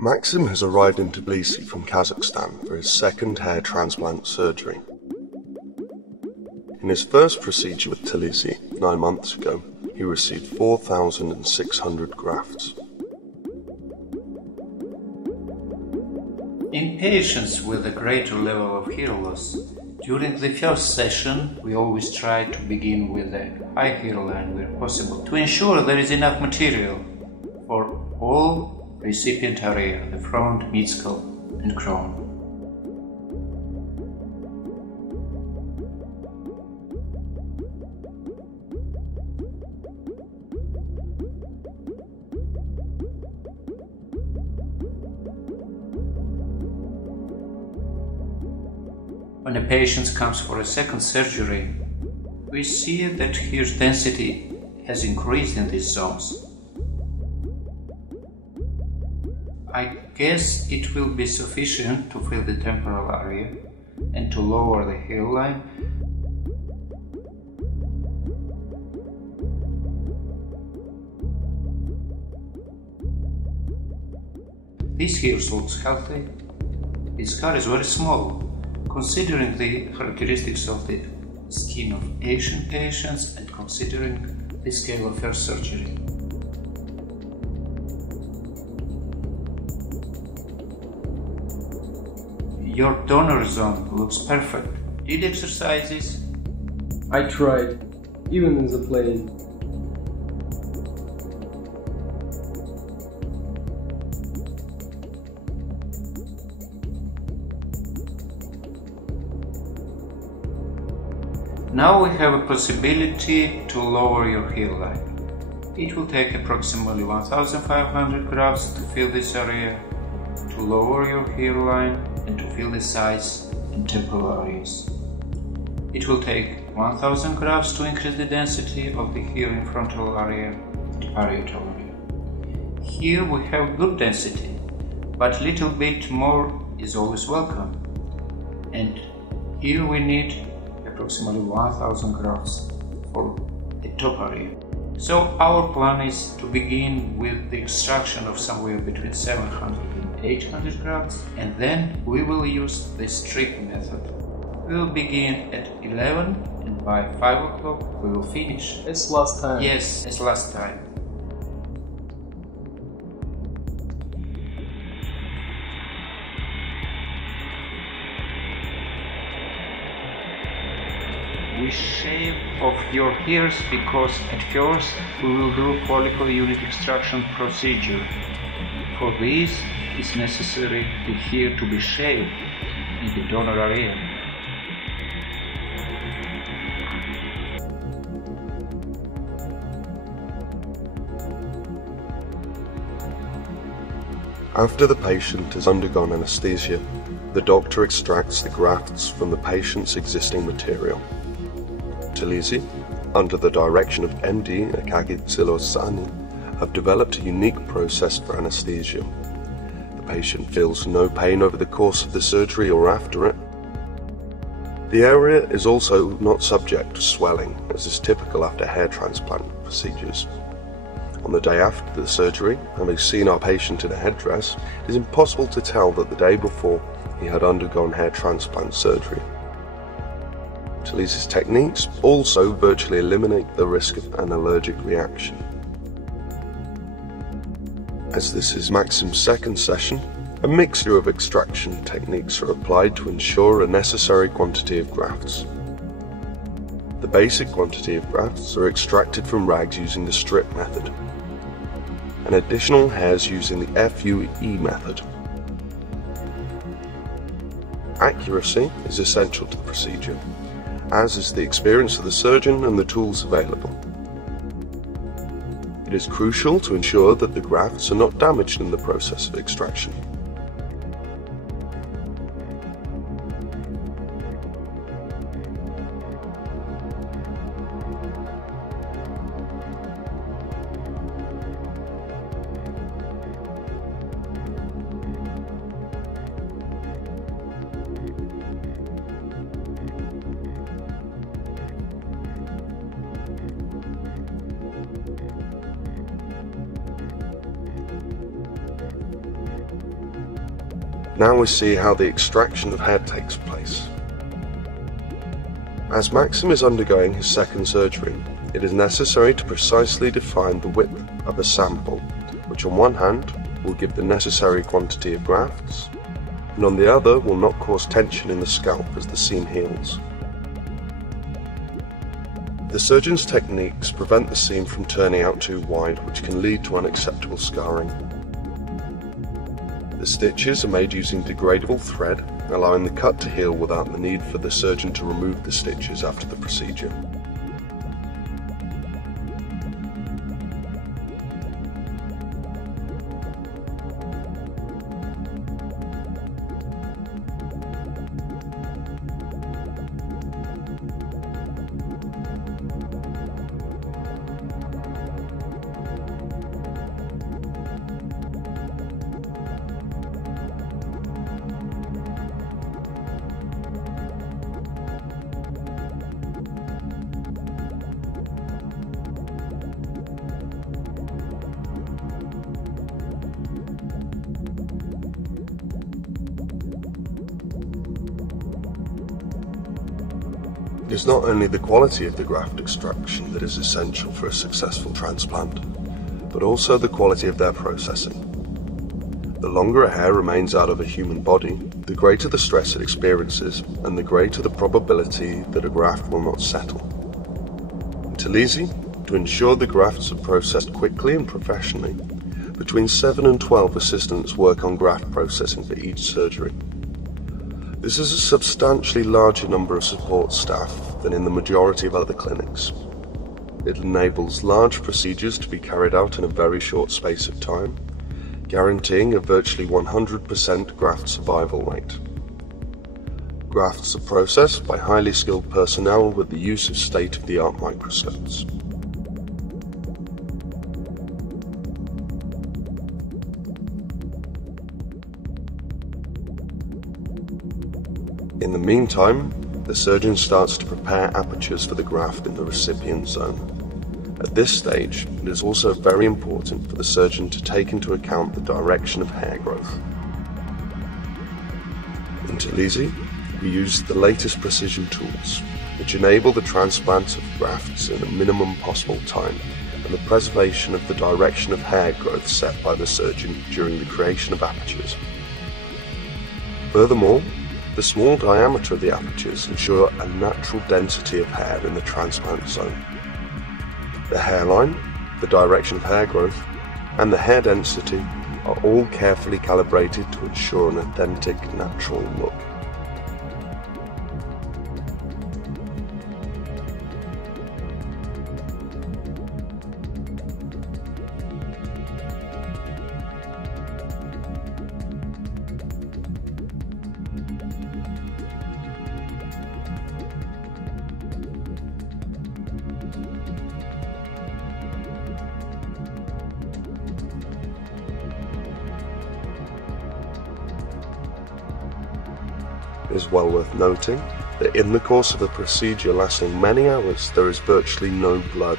Maksim has arrived in Tbilisi from Kazakhstan for his second hair transplant surgery. In his first procedure with Talizi 9 months ago, he received 4,600 grafts. In patients with a greater level of hair loss, during the first session we always try to begin with a high hairline where possible to ensure there is enough material for all recipient area, the front, mid-skull and crown. When a patient comes for a second surgery, we see that hair density has increased in these zones. I guess it will be sufficient to fill the temporal area and to lower the hairline. This hair looks healthy. Its scar is very small, considering the characteristics of the skin of Asian patients and considering the scale of hair surgery. Your donor zone looks perfect. Did exercises? I tried, even in the plane. Now we have a possibility to lower your hairline. It will take approximately 1,500 grafts to fill this area, to lower your hairline and to fill the sides and temporal areas. It will take 1,000 grafts to increase the density of the hair in frontal area and parietal area. Here we have good density, but little bit more is always welcome. And here we need approximately 1,000 grafts for the top area. So our plan is to begin with the extraction of somewhere between 700 and 800 grafts, and then we will use the strip method. We will begin at 11 and by 5 o'clock we will finish. As last time? Yes, as last time. We shave off your hairs because at first we will do follicle unit extraction procedure. For this, it is necessary the hair to be shaved in the donor area. After the patient has undergone anesthesia, the doctor extracts the grafts from the patient's existing material. Talizi, under the direction of MD Akagi Tsilosani, have developed a unique process for anesthesia. The patient feels no pain over the course of the surgery or after it. The area is also not subject to swelling, as is typical after hair transplant procedures. On the day after the surgery, having seen our patient in a headdress, it is impossible to tell that the day before he had undergone hair transplant surgery. Talizi's techniques also virtually eliminate the risk of an allergic reaction. As this is Maksim's second session, a mixture of extraction techniques are applied to ensure a necessary quantity of grafts. The basic quantity of grafts are extracted from rags using the strip method, and additional hairs using the FUE method. Accuracy is essential to the procedure, as is the experience of the surgeon and the tools available. It is crucial to ensure that the grafts are not damaged in the process of extraction. Now we see how the extraction of hair takes place. As Maksim is undergoing his second surgery, it is necessary to precisely define the width of a sample, which on one hand will give the necessary quantity of grafts, and on the other will not cause tension in the scalp as the seam heals. The surgeon's techniques prevent the seam from turning out too wide, which can lead to unacceptable scarring. The stitches are made using degradable thread, allowing the cut to heal without the need for the surgeon to remove the stitches after the procedure. It is not only the quality of the graft extraction that is essential for a successful transplant, but also the quality of their processing. The longer a hair remains out of a human body, the greater the stress it experiences, and the greater the probability that a graft will not settle. In Talizi, to ensure the grafts are processed quickly and professionally, between 7 and 12 assistants work on graft processing for each surgery. This is a substantially larger number of support staff than in the majority of other clinics. It enables large procedures to be carried out in a very short space of time, guaranteeing a virtually 100% graft survival rate. Grafts are processed by highly skilled personnel with the use of state-of-the-art microscopes. In the meantime, the surgeon starts to prepare apertures for the graft in the recipient zone. At this stage, it is also very important for the surgeon to take into account the direction of hair growth. In Talizi, we use the latest precision tools, which enable the transplant of grafts in a minimum possible time and the preservation of the direction of hair growth set by the surgeon during the creation of apertures. Furthermore, the small diameter of the apertures ensure a natural density of hair in the transplant zone. The hairline, the direction of hair growth, and the hair density are all carefully calibrated to ensure an authentic, natural look. It is well worth noting that in the course of a procedure lasting many hours, there is virtually no blood.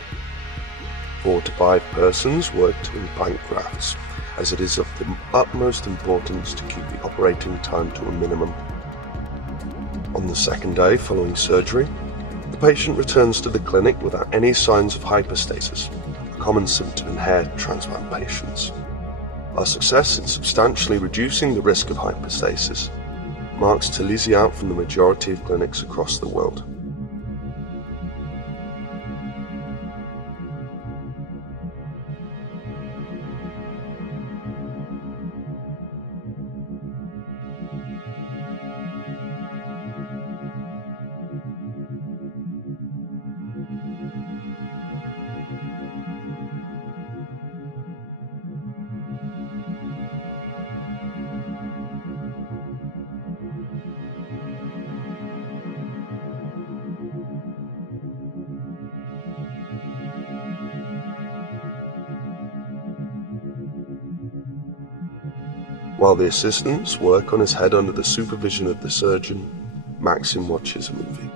4 to 5 persons work to implant grafts, as it is of the utmost importance to keep the operating time to a minimum. On the second day following surgery, the patient returns to the clinic without any signs of hyperstasis, a common symptom in hair transplant patients. Our success in substantially reducing the risk of hyperstasis marks Talizi out from the majority of clinics across the world. While the assistants work on his head under the supervision of the surgeon, Maksim watches a movie.